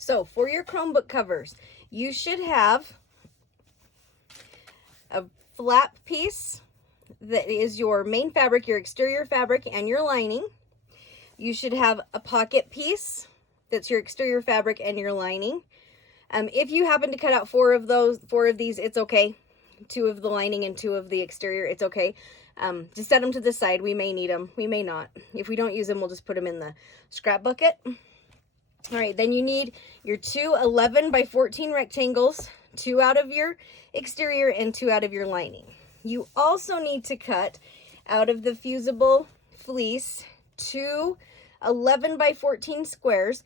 So for your Chromebook covers, you should have a flap piece that is your main fabric, your exterior fabric, and your lining. You should have a pocket piece that's your exterior fabric and your lining. If you happen to cut out four of these, it's okay. 2 of the lining and 2 of the exterior, it's okay. Just set them to the side. We may need them, we may not. If we don't use them, we'll just put them in the scrap bucket. All right, then you need your 2 11 by 14 rectangles, 2 out of your exterior and 2 out of your lining. You also need to cut out of the fusible fleece 2 11 by 14 squares.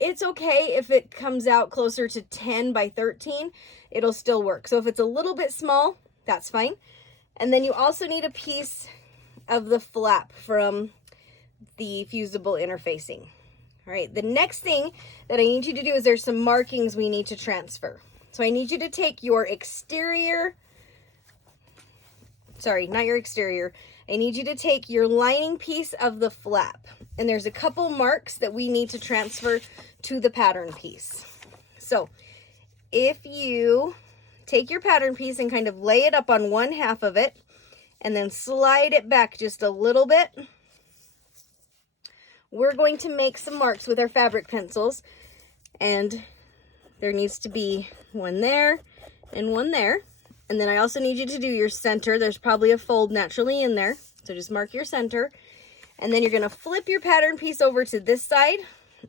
It's okay if it comes out closer to 10 by 13, it'll still work. So if it's a little bit small, that's fine. And then you also need a piece of the flap from the fusible interfacing. All right, the next thing that I need you to do is there's some markings we need to transfer. So I need you to take your exterior, sorry, not your exterior. I need you to take your lining piece of the flap. And there's a couple marks that we need to transfer to the pattern piece. So if you take your pattern piece and kind of lay it up on one half of it and then slide it back just a little bit, we're going to make some marks with our fabric pencils, and there needs to be one there and one there. And then I also need you to do your center. There's probably a fold naturally in there, so just mark your center. And then you're going to flip your pattern piece over to this side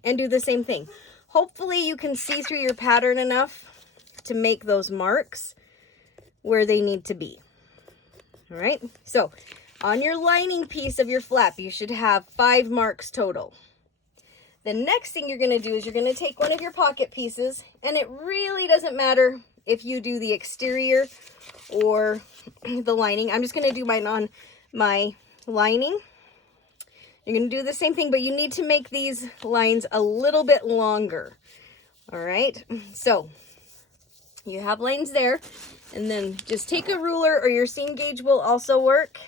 and do the same thing. Hopefully you can see through your pattern enough to make those marks where they need to be. All right, so on your lining piece of your flap, you should have 5 marks total. The next thing you're going to do is you're going to take one of your pocket pieces, and it really doesn't matter if you do the exterior or the lining. I'm just going to do mine on my lining. You're going to do the same thing, but you need to make these lines a little bit longer. All right, so you have lines there, and then just take a ruler, or your seam gauge will also work,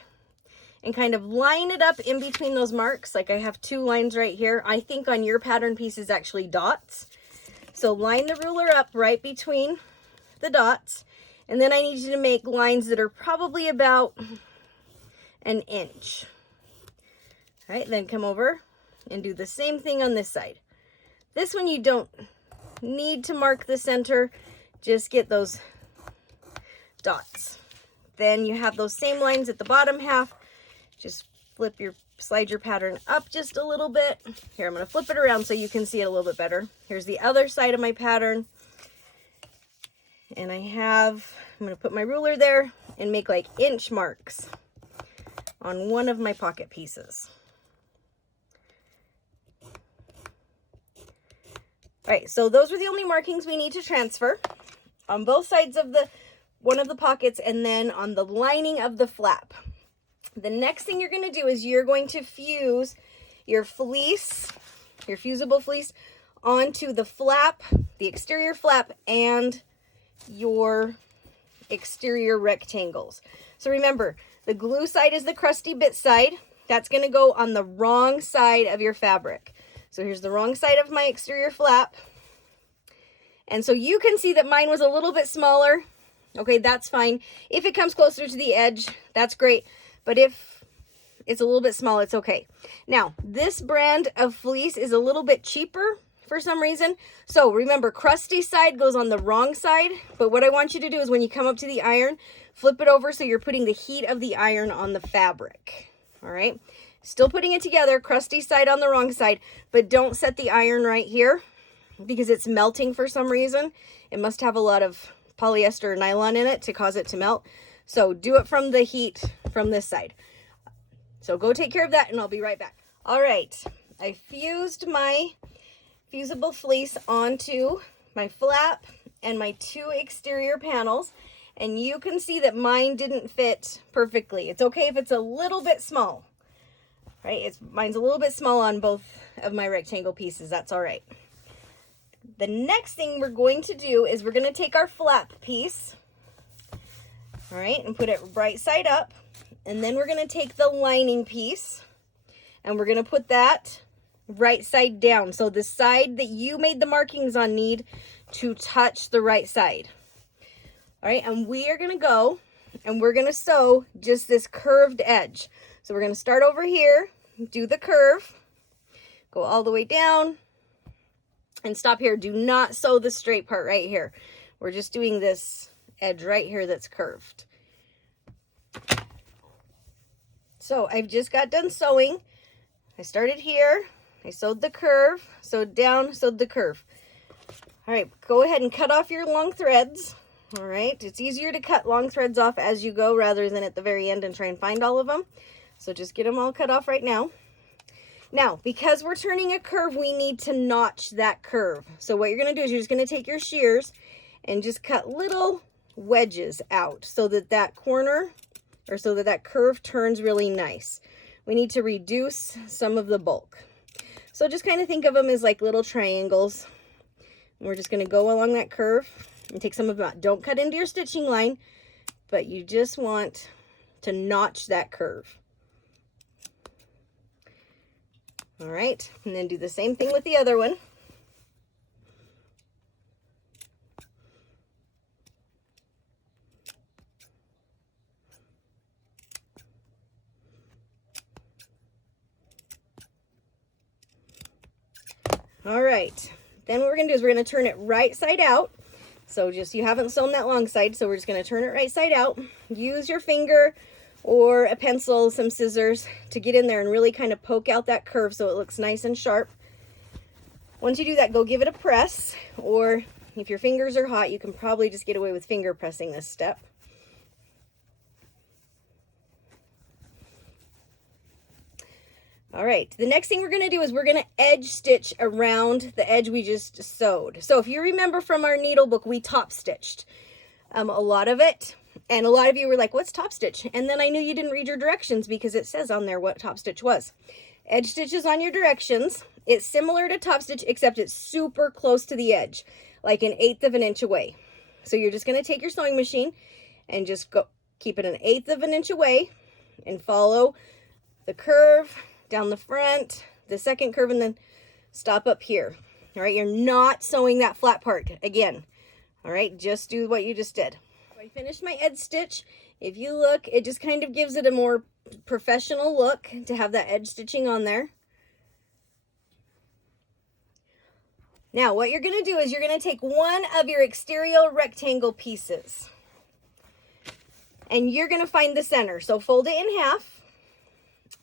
and kind of line it up in between those marks. Like I have 2 lines right here. I think on your pattern piece is actually dots. So line the ruler up right between the dots, and then I need you to make lines that are probably about 1 inch. All right, then come over and do the same thing on this side. This one you don't need to mark the center, just get those dots. Then you have those same lines at the bottom half. Just slide your pattern up just a little bit. Here, I'm going to flip it around so you can see it a little bit better. Here's the other side of my pattern. And I'm going to put my ruler there and make like inch marks on one of my pocket pieces. All right, so those are the only markings we need to transfer on both sides of one of the pockets, and then on the lining of the flap. The next thing you're going to do is you're going to fuse your fleece, your fusible fleece, onto the flap, the exterior flap, and your exterior rectangles. So remember, the glue side is the crusty bit side. That's going to go on the wrong side of your fabric. So here's the wrong side of my exterior flap. And so you can see that mine was a little bit smaller. Okay, that's fine. If it comes closer to the edge, that's great. But if it's a little bit small, it's okay. Now, this brand of fleece is a little bit cheaper for some reason. So remember, crusty side goes on the wrong side. But what I want you to do is when you come up to the iron, flip it over so you're putting the heat of the iron on the fabric. All right, still putting it together, crusty side on the wrong side, but don't set the iron right here because it's melting for some reason. It must have a lot of polyester or nylon in it to cause it to melt. So do it from the heat from this side. So go take care of that and I'll be right back. All right, I fused my fusible fleece onto my flap and my 2 exterior panels, and you can see that mine didn't fit perfectly. It's okay if it's a little bit small, right? Mine's a little bit small on both of my rectangle pieces. That's all right. The next thing we're going to do is we're going to take our flap piece, all right, and put it right side up. And then we're going to take the lining piece and we're going to put that right side down. So the side that you made the markings on need to touch the right side. All right, and we are gonna go and we're gonna sew just this curved edge. So we're gonna start over here, do the curve, go all the way down, and stop here. Do not sew the straight part right here. We're just doing this edge right here that's curved. So I've just got done sewing. I started here, I sewed the curve, sewed down, sewed the curve. All right, go ahead and cut off your long threads. All right, it's easier to cut long threads off as you go rather than at the very end and try and find all of them. So just get them all cut off right now. Now, because we're turning a curve, we need to notch that curve. So what you're gonna do is you're just gonna take your shears and just cut little wedges out so that that corner, or so that that curve turns really nice. We need to reduce some of the bulk. So just kind of think of them as like little triangles. And we're just gonna go along that curve and take some of them out. Don't cut into your stitching line, but you just want to notch that curve. All right, and then do the same thing with the other one. All right, then what we're gonna do is we're gonna turn it right side out. So just, you haven't sewn that long side, so we're just gonna turn it right side out. Use your finger or a pencil, some scissors to get in there and really kind of poke out that curve so it looks nice and sharp. Once you do that, go give it a press, or if your fingers are hot, you can probably just get away with finger pressing this step. All right, the next thing we're gonna do is we're gonna edge stitch around the edge we just sewed. So if you remember from our needle book, we top stitched a lot of it. And a lot of you were like, what's top stitch? And then I knew you didn't read your directions because it says on there what top stitch was. Edge stitches on your directions. It's similar to top stitch, except it's super close to the edge, like 1/8 of an inch away. So you're just gonna take your sewing machine and just go keep it 1/8 of an inch away and follow the curve down the front, the second curve, and then stop up here. All right, you're not sewing that flat part again. All right, just do what you just did. So I finished my edge stitch. If you look, it just kind of gives it a more professional look to have that edge stitching on there. Now, what you're gonna do is you're gonna take one of your exterior rectangle pieces and you're gonna find the center. So fold it in half.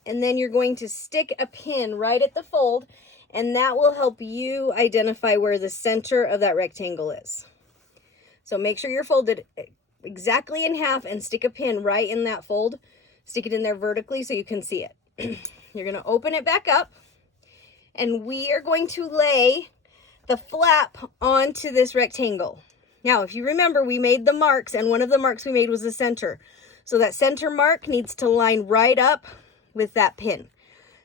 And then you're going to stick a pin right at the fold, and that will help you identify where the center of that rectangle is. So make sure you're folded exactly in half and stick a pin right in that fold. Stick it in there vertically so you can see it. You're going to open it back up, and we are going to lay the flap onto this rectangle. Now, if you remember, we made the marks, and one of the marks we made was the center. So that center mark needs to line right up with that pin.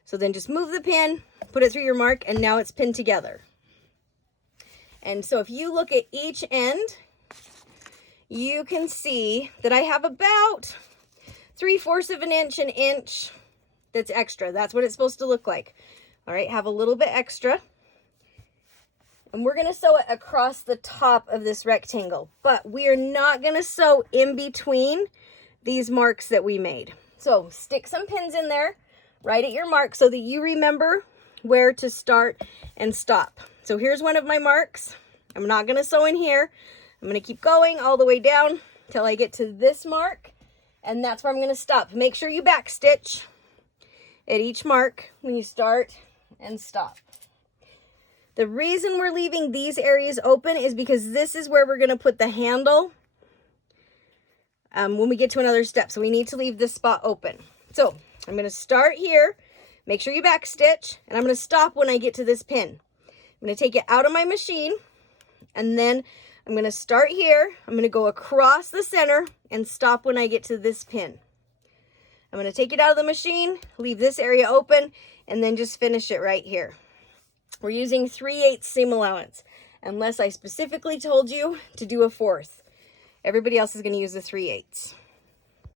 So then just move the pin, put it through your mark, and now it's pinned together. And so if you look at each end, you can see that I have about 3/4 of an inch that's extra. That's what it's supposed to look like. All right, have a little bit extra. And we're gonna sew it across the top of this rectangle, but we are not gonna sew in between these marks that we made. So stick some pins in there right at your mark so that you remember where to start and stop. So here's one of my marks. I'm not going to sew in here. I'm going to keep going all the way down till I get to this mark, and that's where I'm going to stop. Make sure you back stitch at each mark when you start and stop. The reason we're leaving these areas open is because this is where we're going to put the handle when we get to another step. So we need to leave this spot open. So I'm going to start here. Make sure you back stitch, and I'm going to stop when I get to this pin. I'm going to take it out of my machine, and then I'm going to start here. I'm going to go across the center and stop when I get to this pin. I'm going to take it out of the machine, leave this area open, and then just finish it right here. We're using 3/8 seam allowance, unless I specifically told you to do a 1/4. Everybody else is going to use the 3/8.